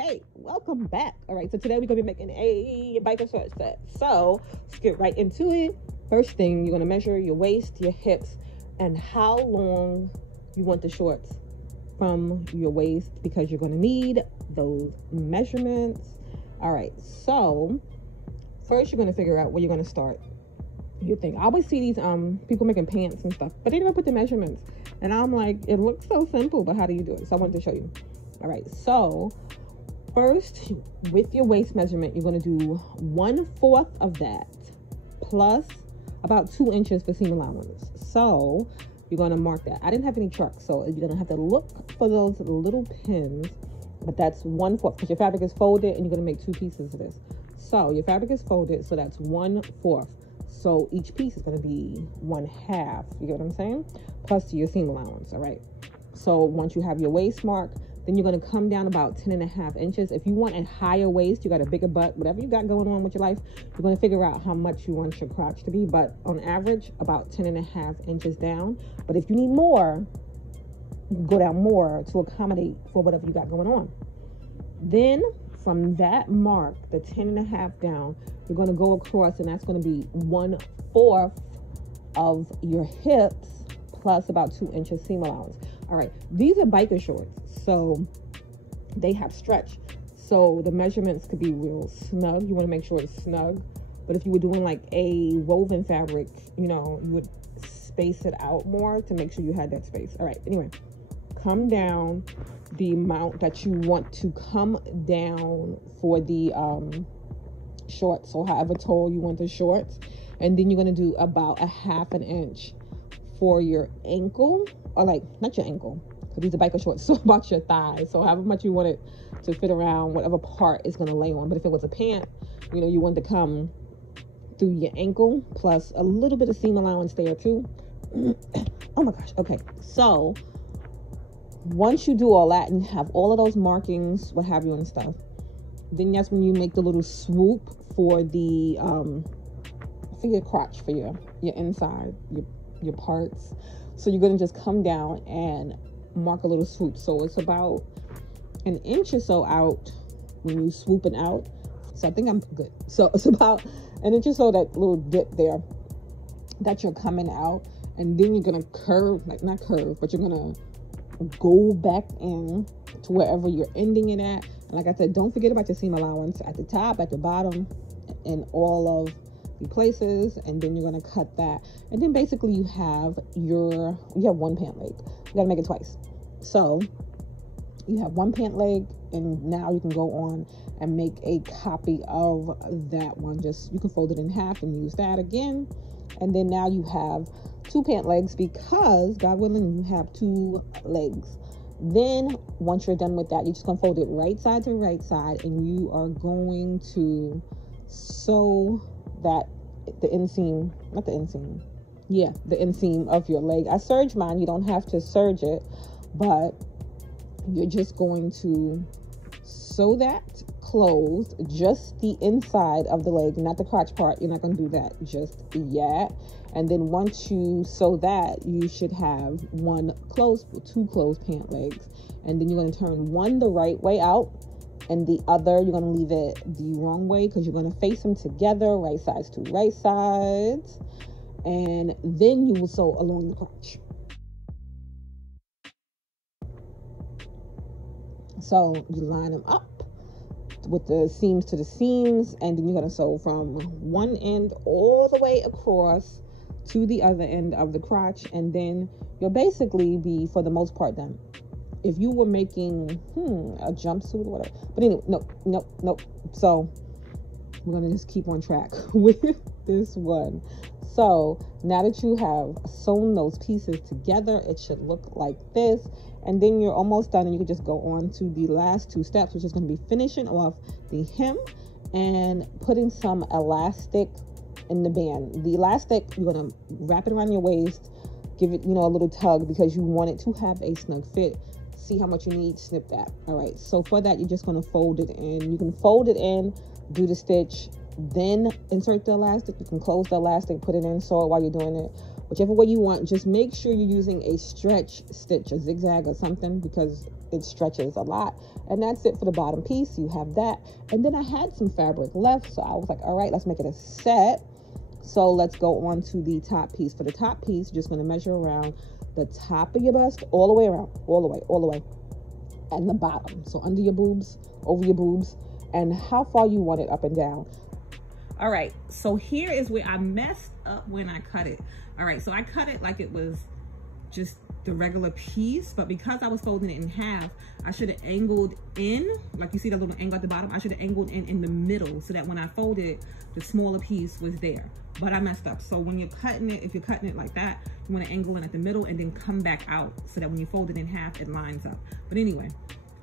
Hey, welcome back. All right, so today we're gonna be making a biker short set. So let's get right into it. First thing, you're gonna measure your waist, your hips, and how long you want the shorts from your waist, because you're gonna need those measurements. All right, so first you're gonna figure out where you're gonna start your thing. I always see these people making pants and stuff, but they never put the measurements. And I'm like, it looks so simple, but how do you do it? So I wanted to show you. All right, so first, with your waist measurement, you're going to do 1/4 of that plus about 2 inches for seam allowance. So you're going to mark that. I didn't have any trucks, so you're going to have to look for those little pins, but that's 1/4 because your fabric is folded and you're going to make 2 pieces of this. So your fabric is folded, so that's 1/4. So each piece is going to be 1/2. You get what I'm saying? Plus your seam allowance. All right. So once you have your waist mark, then you're going to come down about 10.5 inches. If you want a higher waist, you got a bigger butt, whatever you got going on with your life, you're going to figure out how much you want your crotch to be. But on average, about 10.5 inches down. But if you need more, you can go down more to accommodate for whatever you got going on. Then from that mark, the 10.5 down, you're going to go across, and that's going to be 1/4 of your hips plus about 2 inches seam allowance. All right, these are biker shorts, so they have stretch. So the measurements could be real snug. You want to make sure it's snug. But if you were doing like a woven fabric, you know, you would space it out more to make sure you had that space. All right, anyway, come down the amount that you want to come down for the shorts. So however tall you want the shorts. And then you're going to do about 1/2 inch for your ankle, or like, not your ankle, because these are biker shorts, so about your thigh. So however much you want it to fit around whatever part it's going to lay on. But if it was a pant, you know, you want to come through your ankle plus a little bit of seam allowance there too. Oh my gosh. Okay, so once you do all that and you have all of those markings, what have you and stuff, then that's when you make the little swoop for the for your crotch, for your inside, your parts. So you're going to just come down and mark a little swoop. So it's about 1 inch or so out when you swooping out. So I think I'm good. So it's about 1 inch or so, that little dip there that you're coming out. And then you're going to curve, like not curve, but you're going to go back in to wherever you're ending it at. And like I said, don't forget about your seam allowance at the top, at the bottom, and all of the places. And then you're going to cut that. And then basically you have one pant leg. You got to make it twice. So you have one pant leg, and now you can go on and make a copy of that one. Just, you can fold it in half and use that again. And then now you have 2 pant legs, because God willing, you have 2 legs. Then once you're done with that, you're just going to fold it right side to right side, and you are going to sew that, the inseam, not the inseam, yeah, the inseam of your leg. I serge mine. You don't have to serge it, but you're just going to sew that closed, just the inside of the leg, not the crotch part. You're not going to do that just yet. And then once you sew that, you should have 2 closed pant legs. And then you're going to turn one the right way out, and the other, you're going to leave it the wrong way, because you're going to face them together, right sides to right sides. And then you will sew along the crotch. So you line them up with the seams to the seams, and then you're going to sew from one end all the way across to the other end of the crotch. And then you'll basically be, for the most part, done. If you were making a jumpsuit or whatever, but anyway, nope. So we're going to just keep on track with this one. So now that you have sewn those pieces together, it should look like this. And then you're almost done, and you can just go on to the last 2 steps, which is going to be finishing off the hem and putting some elastic in the band. The elastic, you're going to wrap it around your waist, give it, a little tug, because you want it to have a snug fit. See how much you need, snip that. All right, so for that, you're just going to fold it in. You can fold it in, do the stitch, then insert the elastic. You can close the elastic, put it in, sew it while you're doing it. whichever way you want. Just make sure you're using a stretch stitch, a zigzag or something, because it stretches a lot. And that's it for the bottom piece. You have that. And then I had some fabric left, so I was like, all right, let's make it a set. So let's go on to the top piece. For the top piece, you're just going to measure around the top of your bust, all the way around, all the way, and the bottom. So under your boobs, over your boobs, and how far you want it up and down. All right, so here is where I messed up when I cut it. All right, so I cut it like it was just the regular piece, but because I was folding it in half, I should have angled in, like you see that little angle at the bottom, I should have angled in the middle so that when I folded, the smaller piece was there. But I messed up. So when you're cutting it, if you're cutting it like that, you want to angle in at the middle and then come back out so that when you fold it in half, it lines up. But anyway,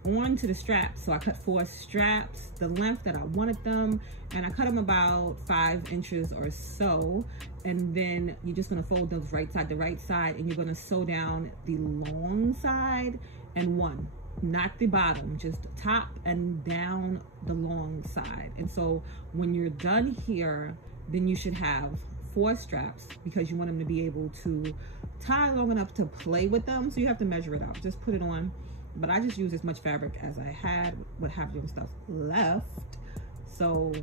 on to the straps. So I cut 4 straps, the length that I wanted them, and I cut them about 5 inches or so. And then you're just gonna fold those right side to right side, and you're gonna sew down the long side and one, not the bottom, just top and down the long side. And so when you're done here, then you should have 4 straps, because you want them to be able to tie long enough to play with them. So you have to measure it out, just put it on. But I just used as much fabric as I had, what have you and stuff left. So,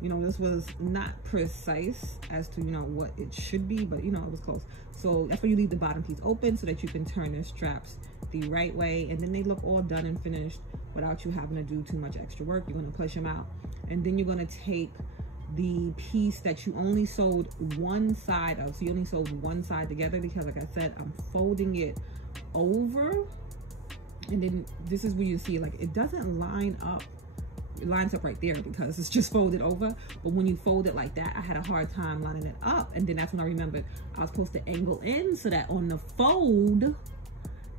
you know, this was not precise as to, you know, what it should be, but you know, it was close. So that's why you leave the bottom piece open so that you can turn the straps the right way, and then they look all done and finished without you having to do too much extra work. You're gonna push them out, and then you're gonna take the piece that you only sewed one side of. So you only sewed one side together, because like I said, I'm folding it over. And then this is where you see, like, it doesn't line up. It lines up right there because it's just folded over. But when you fold it like that, I had a hard time lining it up. And then that's when I remembered I was supposed to angle in so that on the fold,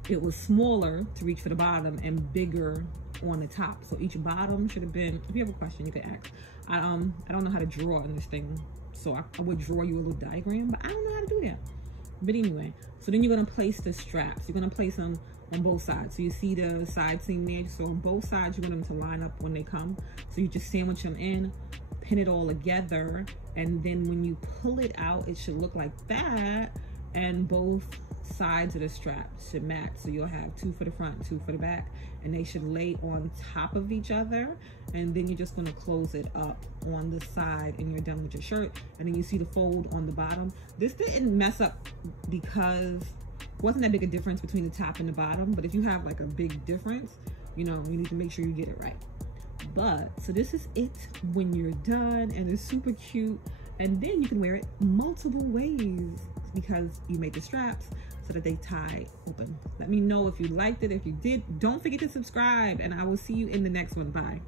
it was smaller to reach for the bottom and bigger on the top. So each bottom should have been, if you have a question, you could ask. I don't know how to draw in this thing. So I would draw you a little diagram, but I don't know how to do that. But anyway, so then you're gonna place the straps. You're gonna place them on both sides. So you see the side seam there. So on both sides, you want them to line up when they come. So you just sandwich them in, pin it all together, and then when you pull it out, it should look like that, and both sides of the strap should match. So you'll have 2 for the front, 2 for the back, and they should lay on top of each other. And then you're just going to close it up on the side, and you're done with your shirt. And then you see the fold on the bottom. This didn't mess up because wasn't that big a difference between the top and the bottom, but if you have like a big difference, you know, you need to make sure you get it right. But so this is it when you're done, and it's super cute. And then you can wear it multiple ways because you made the straps so that they tie open. Let me know if you liked it. If you did, don't forget to subscribe, and I will see you in the next one. Bye.